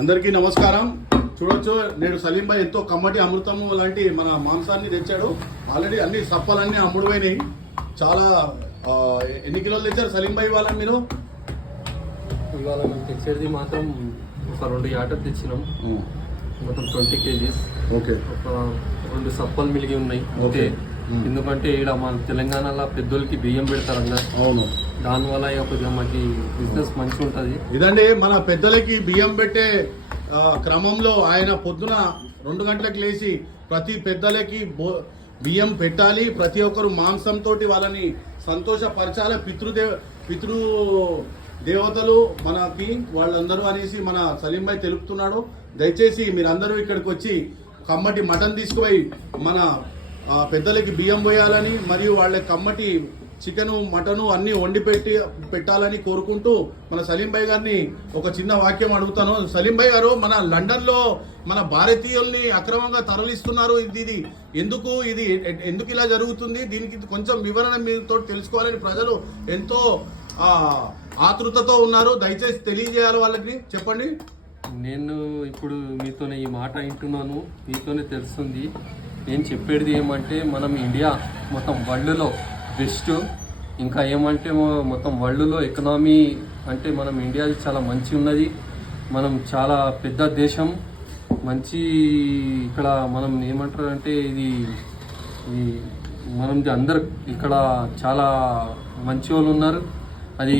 అందరికీ నమస్కారం. చూడొచ్చు, నేడు సలీం భాయ్ ఎంతో కమ్మటి అమృతము లాంటి మన మాంసాన్ని తెచ్చాడు. ఆల్రెడీ అన్ని సప్పలన్నీ అమ్ముడుపోయినాయి. చాలా ఎన్ని కిలోలు తెచ్చారు సలీం భాయ్ వాళ్ళని మీరు? ఇవాళ మేము తెచ్చేది మాత్రం ఒక 2 యాటలు తెచ్చినాం, మొత్తం 20 kgs. ఓకే, ఒక 2 సప్పలు మిలిగి ఉన్నాయి. ఓకే, ఎందుకంటే ఇక్కడ మన తెలంగాణలో పెద్దోళ్ళకి బియ్యం పెడతారు అన్నారు. అవును, దానివల్ల కొద్దిగా మనకి బిజినెస్ మంచిగా ఉంటుంది. ఇదండి మన పెద్దలకి బియ్యం పెట్టే క్రమంలో ఆయన పొద్దున 2 గంటలకు లేచి ప్రతి పెద్దలకి బియ్యం పెట్టాలి. ప్రతి ఒక్కరు మాంసంతో వాళ్ళని సంతోషపరచాలి. పితృ దేవతలు మనకి వాళ్ళందరూ అనేసి మన సలీం భాయ్ తెలుపుతున్నాడు. దయచేసి మీరందరూ ఇక్కడికి వచ్చి కమ్మటి మటన్ తీసుకుపోయి మన పెద్దలకి బియ్యం పోయాలని, మరియు వాళ్ళ కమ్మటి చికెను మటను అన్నీ వండి పెట్టాలని కోరుకుంటూ మన సలీం భాయ్ గారిని ఒక చిన్న వాక్యం అడుగుతాను. సలీం భాయ్ గారు, మన లండన్లో మన భారతీయుల్ని అక్రమంగా తరలిస్తున్నారు. ఇది ఎందుకు ఇలా జరుగుతుంది? దీనికి కొంచెం వివరణ మీతో తెలుసుకోవాలని ప్రజలు ఎంతో ఆతృతతో ఉన్నారు. దయచేసి తెలియజేయాలి వాళ్ళకి, చెప్పండి. నేను ఇప్పుడు మీతోనే ఈ మాట వింటున్నాను, మీతోనే తెలుస్తుంది. నేను చెప్పేది ఏమంటే, మనం ఇండియా మొత్తం వరల్డ్లో బెస్ట్. ఇంకా ఏమంటే మొత్తం వరల్డ్లో ఎకనామీ అంటే మనం ఇండియాది చాలా మంచి ఉన్నది. మనం చాలా పెద్ద దేశం, మంచి. ఇక్కడ మనం ఏమంటారు అంటే ఇది మనం అందరు ఇక్కడ చాలా మంచి వాళ్ళు ఉన్నారు. అది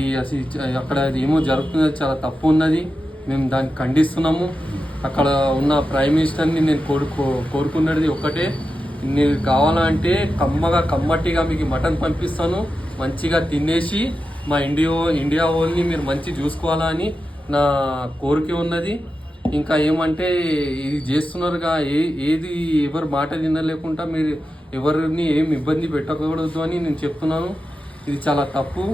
అక్కడ ఏమో జరుగుతున్నది చాలా తప్పు ఉన్నది. మేము దాన్ని ఖండిస్తున్నాము. అక్కడ ఉన్న ప్రైమ్ మినిస్టర్ని నేను కోరుకున్నది ఒకటే, నేను కావాలంటే కమ్మటిగా మీకు మటన్ పంపిస్తాను, మంచిగా తినేసి మా ఇండియా వాళ్ళని మీరు మంచి చూసుకోవాలని నా కోరిక ఉన్నది. ఇంకా ఏమంటే ఇది చేస్తున్నారుగా, ఏది ఎవరు మాట వినలేకుండా మీరు ఎవరిని ఏం ఇబ్బంది పెట్టకూడదు అని నేను చెప్తున్నాను. ఇది చాలా తప్పు.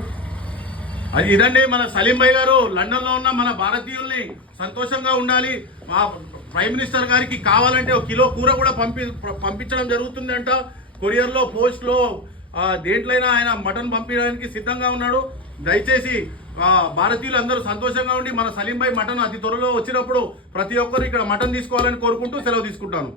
అది ఇదండి మన సలీం భాయ్ గారు లండన్లో ఉన్న మన భారతీయుల్ని సంతోషంగా ఉండాలి. మా ప్రైమ్ మినిస్టర్ గారికి కావాలంటే 1 కిలో కూర కూడా పంపించడం జరుగుతుంది అంట. కొరియర్లో, పోస్ట్లో, దేంట్లైనా ఆయన మటన్ పంపించడానికి సిద్ధంగా ఉన్నాడు. దయచేసి భారతీయులు అందరూ సంతోషంగా ఉండి మన సలీం భాయ్ మటన్ అతి త్వరలో వచ్చినప్పుడు ప్రతి ఒక్కరు ఇక్కడ మటన్ తీసుకోవాలని కోరుకుంటూ సెలవు తీసుకుంటాను.